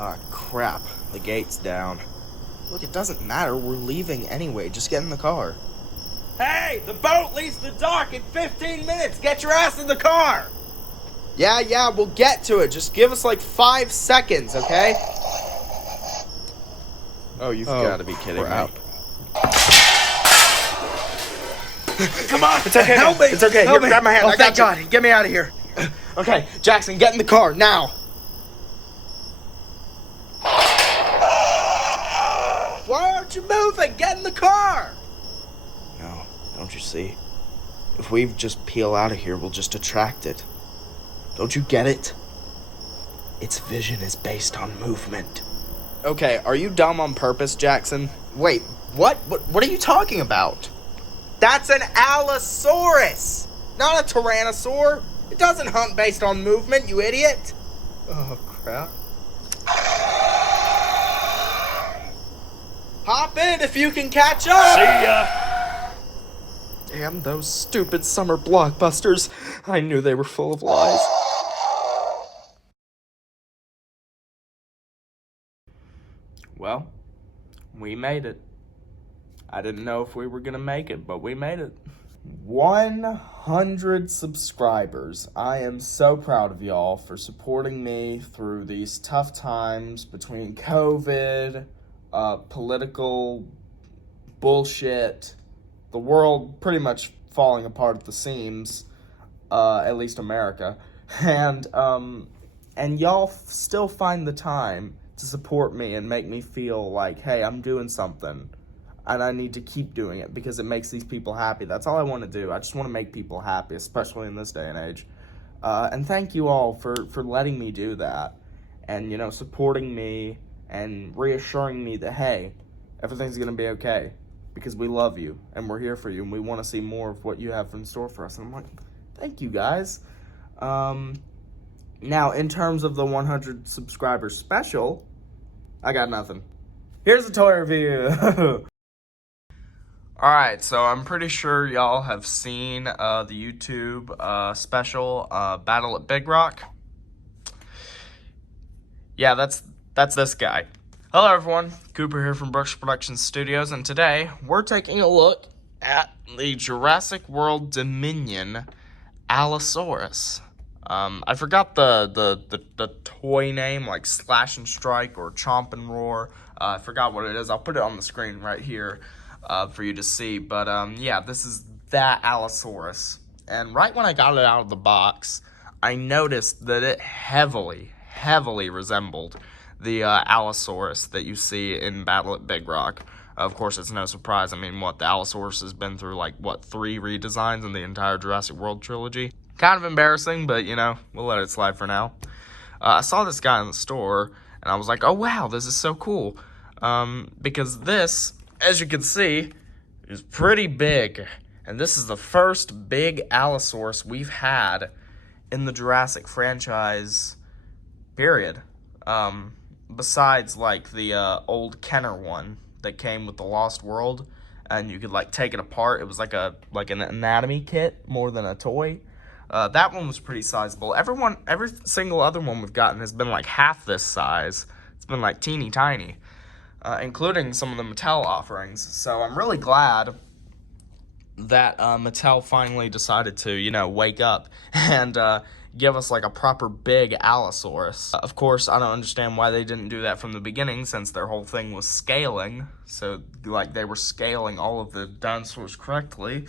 Ah, crap. The gate's down. Look, it doesn't matter. We're leaving anyway. Just get in the car. Hey! The boat leaves the dock in 15 minutes! Get your ass in the car! Yeah, we'll get to it. Just give us like 5 seconds, okay? Oh, you've got to be kidding me. Come on! It's okay. Help me! It's okay. Here, grab my hand. Oh, thank God. Get me out of here. Okay, Jackson, get in the car, now! Why aren't you moving? Get in the car! No, don't you see? If we just peel out of here, we'll just attract it. Don't you get it? Its vision is based on movement. Okay, are you dumb on purpose, Jackson? Wait, what? What are you talking about? That's an Allosaurus! Not a Tyrannosaur! It doesn't hunt based on movement, you idiot! Oh, crap. Hop in if you can catch up! See ya! Damn those stupid summer blockbusters. I knew they were full of lies. Well, we made it. I didn't know if we were gonna make it, but we made it. 100 subscribers. I am so proud of y'all for supporting me through these tough times between COVID, political bullshit, the world pretty much falling apart at the seams, at least America, and y'all still find the time to support me and make me feel like, hey, I'm doing something, and I need to keep doing it because it makes these people happy. That's all I want to do. I just want to make people happy, especially in this day and age. And thank you all for letting me do that, and, supporting me and reassuring me that, hey, everything's going to be okay because we love you and we're here for you and we want to see more of what you have in store for us. And I'm like, thank you, guys. Now, in terms of the 100 subscribers special, I got nothing. Here's the toy review. Alright, so I'm pretty sure y'all have seen the YouTube special, Battle at Big Rock. Yeah, that's this guy. Hello everyone, Cooper here from Brooks Productions Studios, and today we're taking a look at the Jurassic World Dominion Allosaurus. I forgot the toy name, like Slash and Strike or Chomp and Roar. I forgot what it is. I'll put it on the screen right here for you to see. But yeah, this is that Allosaurus. And right when I got it out of the box, I noticed that it heavily resembled the Allosaurus that you see in Battle at Big Rock. Of course, it's no surprise. I mean, the Allosaurus has been through, 3 redesigns in the entire Jurassic World trilogy. Kind of embarrassing, but, we'll let it slide for now. I saw this guy in the store, and I was like, oh, wow, this is so cool. Because this, as you can see, is pretty big. And this is the first big Allosaurus we've had in the Jurassic franchise, period. Besides, the old Kenner one that came with the Lost World, and you could, take it apart. It was like an anatomy kit more than a toy. That one was pretty sizable. Every single other one we've gotten has been half this size. It's been teeny tiny, including some of the Mattel offerings. So I'm really glad that Mattel finally decided to, wake up and give us a proper big Allosaurus. Of course, I don't understand why they didn't do that from the beginning, since their whole thing was scaling. So they were scaling all of the dinosaurs correctly.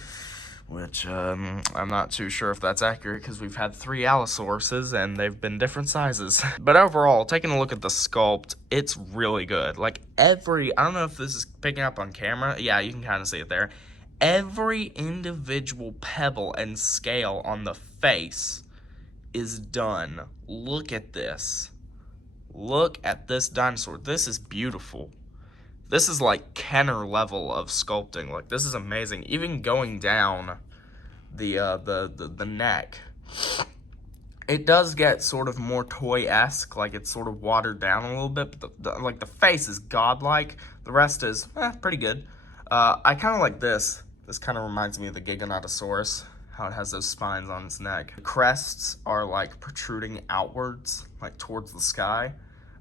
Which, I'm not too sure if that's accurate, because we've had 3 Allosauruses, and they've been different sizes. But overall, taking a look at the sculpt, it's really good. I don't know if this is picking up on camera. Yeah, you can kind of see it there. Every individual pebble and scale on the face is done. Look at this. Look at this dinosaur. This is beautiful. This is Kenner level of sculpting. This is amazing. Even going down the neck, it does get sort of more toy-esque. It's sort of watered down a little bit. But the face is godlike. The rest is pretty good. I kind of like this. This kind of reminds me of the Giganotosaurus, how it has those spines on its neck. The crests are protruding outwards, towards the sky.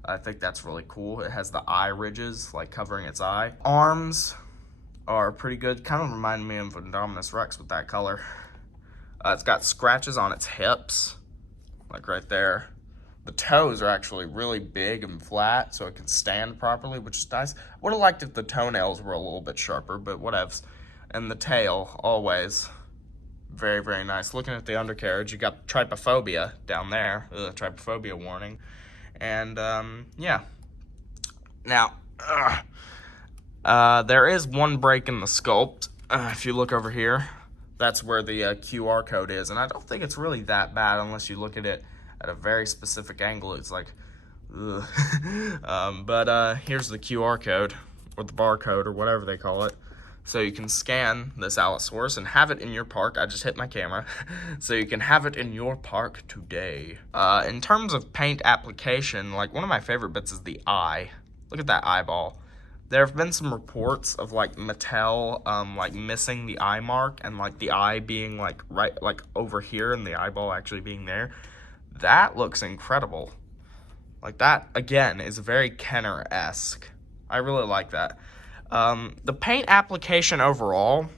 I think that's really cool. It has the eye ridges, like covering its eye. Arms are pretty good. Kind of remind me of Indominus Rex with that color. It's got scratches on its hips, like right there. The toes are actually really big and flat, so it can stand properly, which is nice. Would have liked if the toenails were a little bit sharper, but whatevs. And the tail, always very, very nice. Looking at the undercarriage, you got trypophobia down there. Trypophobia warning. And, yeah. Now, there is one break in the sculpt. If you look over here, that's where the QR code is. And I don't think it's really that bad unless you look at it at a very specific angle. It's like, ugh. But here's the QR code, or the barcode, or whatever they call it. So you can scan this Allosaurus and have it in your park. I just hit my camera. So you can have it in your park today. In terms of paint application, like one of my favorite bits is the eye. Look at that eyeball. There have been some reports of like Mattel like missing the eye mark and like the eye being like right like over here and the eyeball actually being there. That looks incredible. Like that again is very Kenner-esque. I really like that. The paint application overall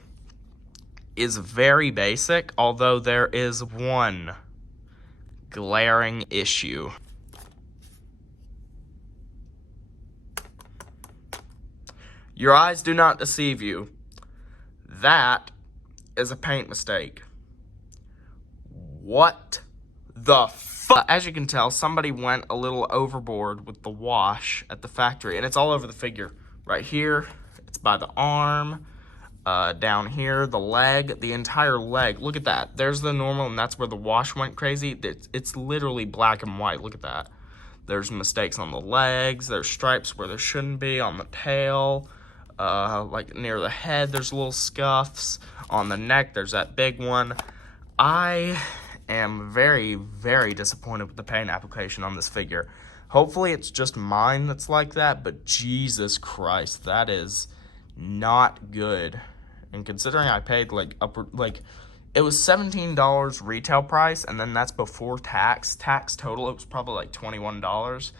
is very basic, although there is one glaring issue. Your eyes do not deceive you. That is a paint mistake. What the fuck? As you can tell, somebody went a little overboard with the wash at the factory, and it's all over the figure. Right here, it's by the arm, down here, the leg, the entire leg. Look at that. There's the normal, and that's where the wash went crazy. It's literally black and white. Look at that. There's mistakes on the legs. There's stripes where there shouldn't be on the tail. Like near the head, there's little scuffs. On the neck, there's that big one. I am very, very disappointed with the paint application on this figure. Hopefully it's just mine that's like that, but Jesus Christ, that is not good. And considering I paid like it was $17 retail price, and then that's before tax. Tax total, it was probably like $21.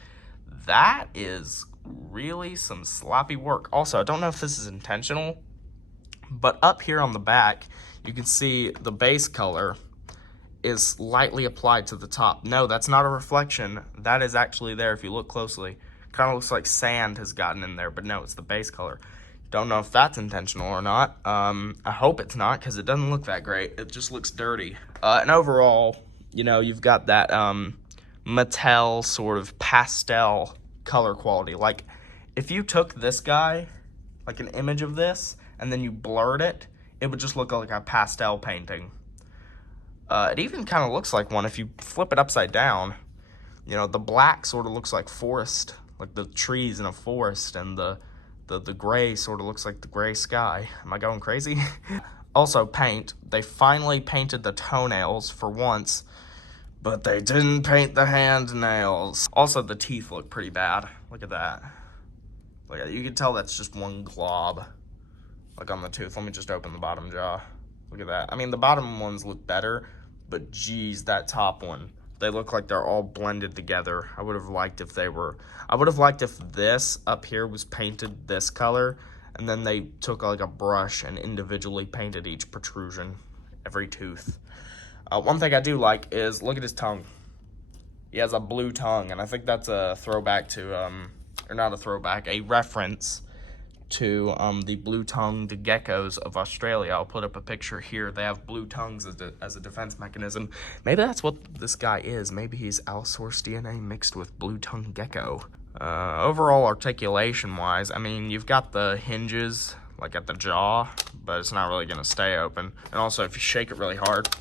That is really some sloppy work. Also, I don't know if this is intentional, but up here on the back, you can see the base color is lightly applied to the top. No, that's not a reflection. That is actually there if you look closely. Kind of looks like sand has gotten in there, but no, it's the base color. Don't know if that's intentional or not. I hope it's not, because it doesn't look that great. It just looks dirty. And overall, you know, you've got that Mattel sort of pastel color quality. Like, if you took this guy, like an image of this, and then you blurred it, it would just look like a pastel painting. It even kind of looks like one if you flip it upside down. You know, the black sort of looks like forest, like the trees in a forest, and the gray sort of looks like the gray sky. Am I going crazy? Also, paint. They finally painted the toenails for once, but they didn't paint the hand nails. Also, the teeth look pretty bad. Look at that. Like, you can tell that's just one glob, like on the tooth. Let me just open the bottom jaw. Look at that. I mean, the bottom ones look better, but geez, that top one, they look like they're all blended together. I would have liked if this up here was painted this color, and then they took like a brush and individually painted each protrusion, every tooth. One thing I do like is, look at his tongue. He has a blue tongue, and I think that's a throwback to, or not a throwback, a reference to the blue-tongued geckos of Australia. I'll put up a picture here. They have blue tongues as a defense mechanism. Maybe that's what this guy is. Maybe he's Allosaurus DNA mixed with blue-tongued gecko. Overall, articulation-wise, I mean, you've got the hinges, like at the jaw, but it's not really going to stay open. And also, if you shake it really hard, it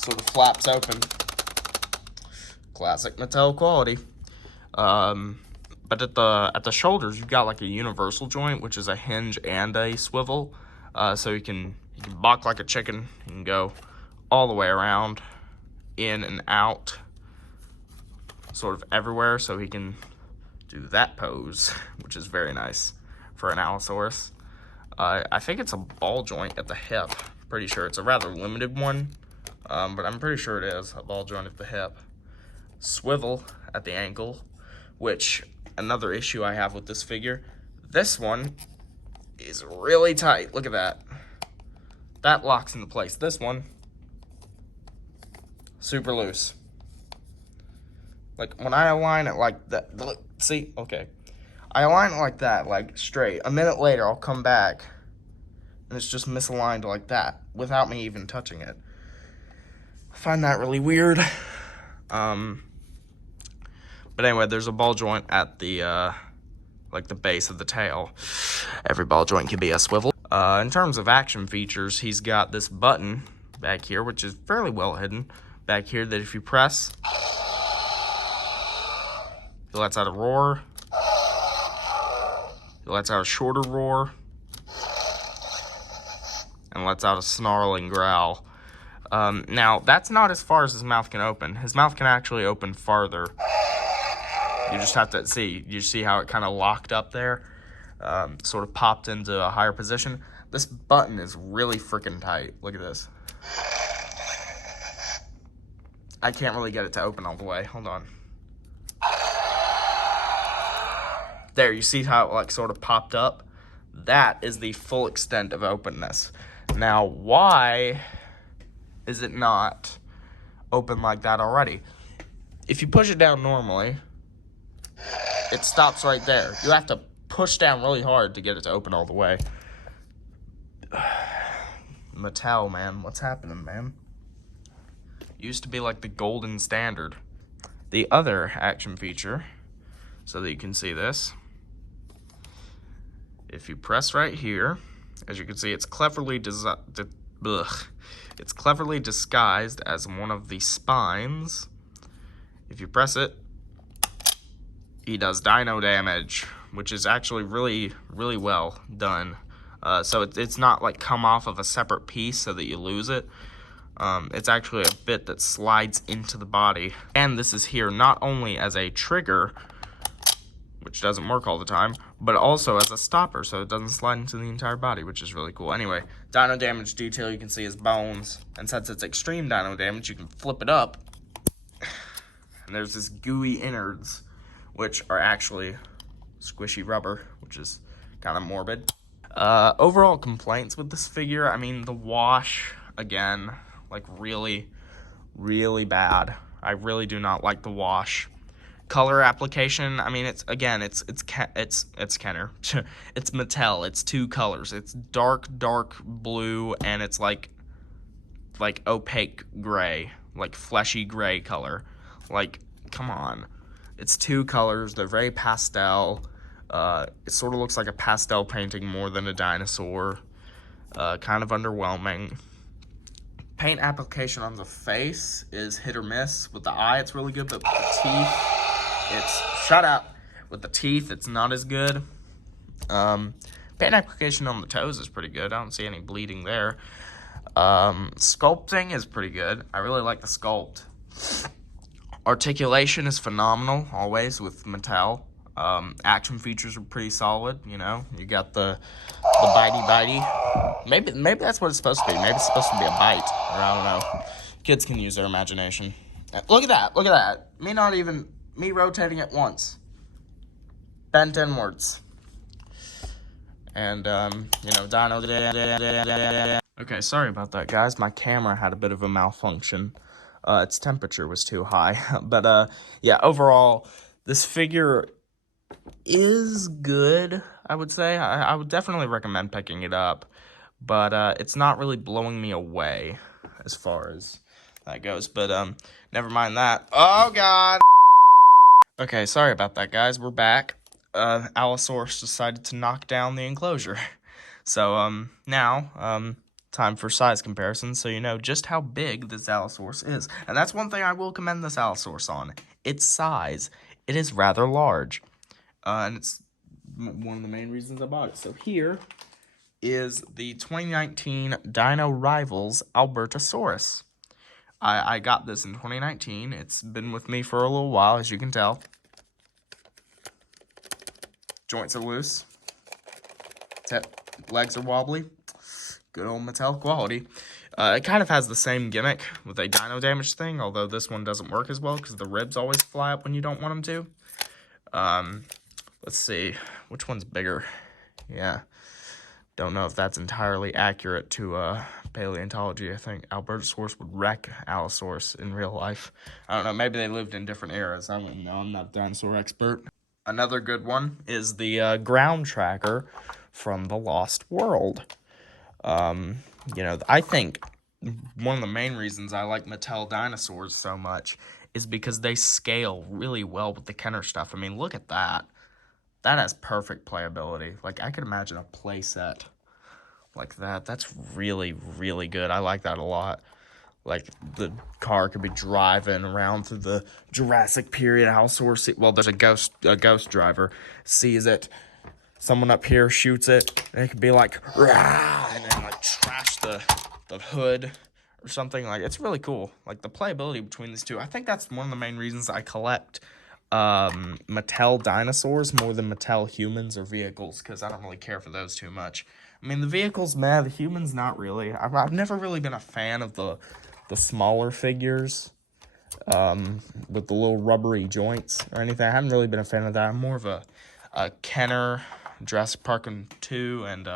sort of flaps open. Classic Mattel quality. But at the shoulders, you've got like a universal joint, which is a hinge and a swivel. So you can balk like a chicken. You can go all the way around, in and out, sort of everywhere. So he can do that pose, which is very nice for an Allosaurus. I think it's a ball joint at the hip. Pretty sure it's a rather limited one, but I'm pretty sure it is a ball joint at the hip. swivel at the ankle, which another issue I have with this figure. This one is really tight. Look at that. That locks into place. This one, super loose. Like when I align it like that, look, see, okay. I align it like that, like straight. A minute later, I'll come back and it's just misaligned like that without me even touching it. I find that really weird. But anyway, there's a ball joint at the, like the base of the tail. Every ball joint can be a swivel. In terms of action features, he's got this button back here, which is fairly well hidden back here, that if you press, he lets out a roar. He lets out a shorter roar. And lets out a snarling growl. Now, that's not as far as his mouth can open. His mouth can actually open farther. You just have to see. You see how it kind of locked up there? Sort of popped into a higher position. This button is really freaking tight. Look at this. I can't really get it to open all the way. Hold on. There, you see how it like sort of popped up? That is the full extent of openness. Now, why is it not open like that already? If you push it down normally, it stops right there. You have to push down really hard to get it to open all the way. Mattel, man, what's happening, man? Used to be like the golden standard. The other action feature, so that you can see this, if you press right here, as you can see, it's cleverly disguised as one of the spines. If you press it, he does dino damage, which is actually really, really well done. So it's not like come off of a separate piece so that you lose it. It's actually a bit that slides into the body. And this is here not only as a trigger, which doesn't work all the time, but also as a stopper, so it doesn't slide into the entire body, which is really cool. Anyway, dino damage detail, you can see his bones, and since it's extreme dino damage, you can flip it up, and there's this gooey innards, which are actually squishy rubber, which is kind of morbid. Overall complaints with this figure, I mean, the wash, again, like really, really bad. I really do not like the wash. Color application, I mean, it's Kenner. It's Mattel. It's two colors. It's dark blue, and it's like opaque gray, like fleshy gray color. Like, come on. It's two colors. They're very pastel. It sort of looks like a pastel painting more than a dinosaur. Kind of underwhelming. Paint application on the face is hit or miss. With the eye, it's really good, but with the teeth, shut up. With the teeth, it's not as good. Paint application on the toes is pretty good. I don't see any bleeding there. Sculpting is pretty good. I really like the sculpt. Articulation is phenomenal, always, with Mattel. Action features are pretty solid, you know. You got the bitey. Maybe that's what it's supposed to be. Maybe it's supposed to be a bite, or I don't know. Kids can use their imagination. Look at that. Me rotating it once. Bent inwards. And, Dino. Okay, sorry about that, guys. My camera had a bit of a malfunction. Its temperature was too high. But, yeah, overall, this figure is good, I would say. I would definitely recommend picking it up. But, it's not really blowing me away as far as that goes. But, never mind that. Oh, God! Okay, sorry about that, guys. We're back. Allosaurus decided to knock down the enclosure. So, now, time for size comparison, so you know just how big this Allosaurus is. And that's one thing I will commend this Allosaurus on. Its size. It is rather large. And it's one of the main reasons I bought it. So here is the 2019 Dino Rivals Albertasaurus. I got this in 2019. It's been with me for a little while, as you can tell. Joints are loose. Legs are wobbly. Good old Mattel quality. It kind of has the same gimmick with a dino damage thing, although this one doesn't work as well because the ribs always fly up when you don't want them to. Let's see. Which one's bigger? Yeah. Don't know if that's entirely accurate to paleontology. I think Albertasaurus would wreck Allosaurus in real life. I don't know. Maybe they lived in different eras. I don't know. I'm not a dinosaur expert. Another good one is the ground tracker from The Lost World. You know, I think one of the main reasons I like Mattel dinosaurs so much is because they scale really well with the Kenner stuff. I mean, look at that. That has perfect playability. Like, I could imagine a play set like that. That's really, really good. I like that a lot. Like, the car could be driving around through the Jurassic period Allosaurus. Well, there's a ghost driver sees it. Someone up here shoots it, and it could be like, rah, and then like trash the hood or something. Like, it's really cool. Like, the playability between these two. I think that's one of the main reasons I collect Mattel dinosaurs more than Mattel humans or vehicles, because I don't really care for those too much. I mean, the vehicles, man, the humans, not really. I've never really been a fan of the smaller figures with the little rubbery joints or anything. I haven't really been a fan of that. I'm more of a Kenner Jurassic Park 2 and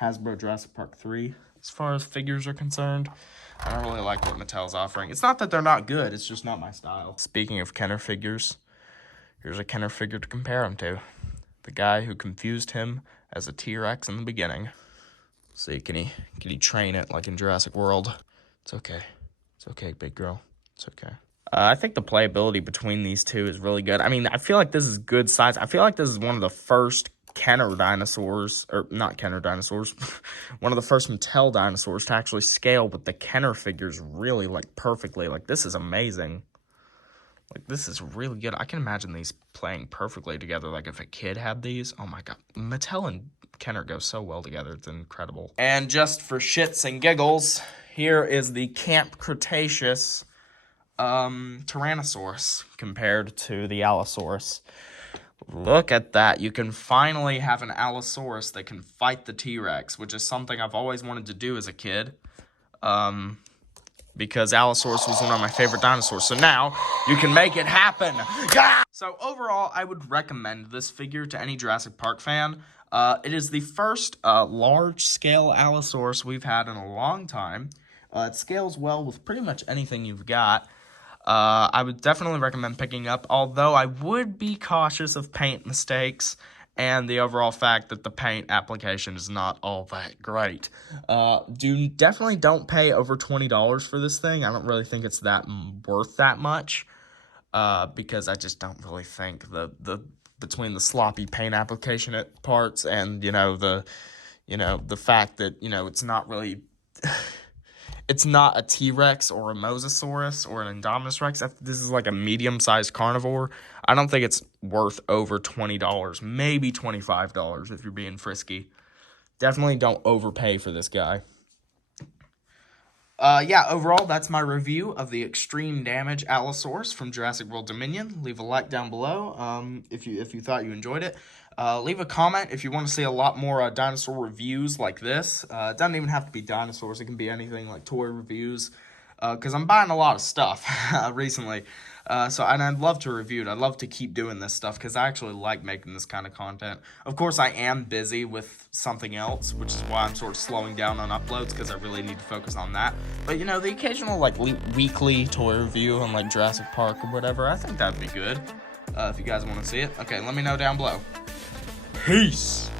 Hasbro Jurassic Park 3 as far as figures are concerned. I don't really like what Mattel's offering. It's not that they're not good, it's just not my style. Speaking of Kenner figures, here's a Kenner figure to compare him to. The guy who confused him as a T-Rex in the beginning. See, can he train it like in Jurassic World? It's okay. It's okay, big girl. It's okay. I think the playability between these two is really good. I mean, I feel like this is good size. I feel like this is one of the first Kenner dinosaurs, or not Kenner dinosaurs, one of the first Mattel dinosaurs to actually scale with the Kenner figures really, like, perfectly. Like, this is amazing. Like, this is really good. I can imagine these playing perfectly together. Like, if a kid had these, oh my god. Mattel and Kenner go so well together. It's incredible. And just for shits and giggles, here is the Camp Cretaceous Tyrannosaurus compared to the Allosaurus. Look at that. You can finally have an Allosaurus that can fight the T-Rex, which is something I've always wanted to do as a kid. Because Allosaurus was one of my favorite dinosaurs. So now, you can make it happen. Yeah! So overall, I would recommend this figure to any Jurassic Park fan. It is the first large-scale Allosaurus we've had in a long time. It scales well with pretty much anything you've got. I would definitely recommend picking up, although I would be cautious of paint mistakes and the overall fact that the paint application is not all that great. Definitely don't pay over $20 for this thing. I don't really think it's worth that much, because I just don't really think between the sloppy paint application at parts and, the fact that, it's not really... It's not a T-Rex or a Mosasaurus or an Indominus Rex. This is like a medium-sized carnivore. I don't think it's worth over $20, maybe $25 if you're being frisky. Definitely don't overpay for this guy. Yeah, overall, that's my review of the Extreme Damage Allosaurus from Jurassic World Dominion. Leave a like down below if you thought you enjoyed it. Leave a comment if you want to see a lot more dinosaur reviews like this. It doesn't even have to be dinosaurs. It can be anything like toy reviews. Because I'm buying a lot of stuff recently. And I'd love to review it. I'd love to keep doing this stuff because I actually like making this kind of content. Of course, I am busy with something else, which is why I'm sort of slowing down on uploads because I really need to focus on that. But, the occasional, like, weekly toy review on, like, Jurassic Park or whatever, I think that'd be good if you guys want to see it. Okay, let me know down below. Peace!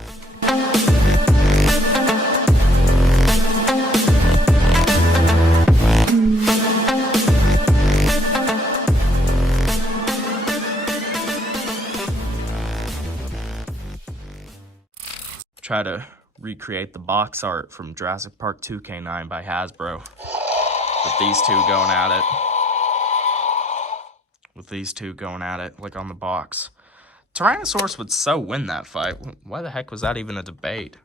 Try to recreate the box art from Jurassic Park 2 K9 by Hasbro. With these two going at it. Like on the box. Tyrannosaurus would so win that fight. Why the heck was that even a debate?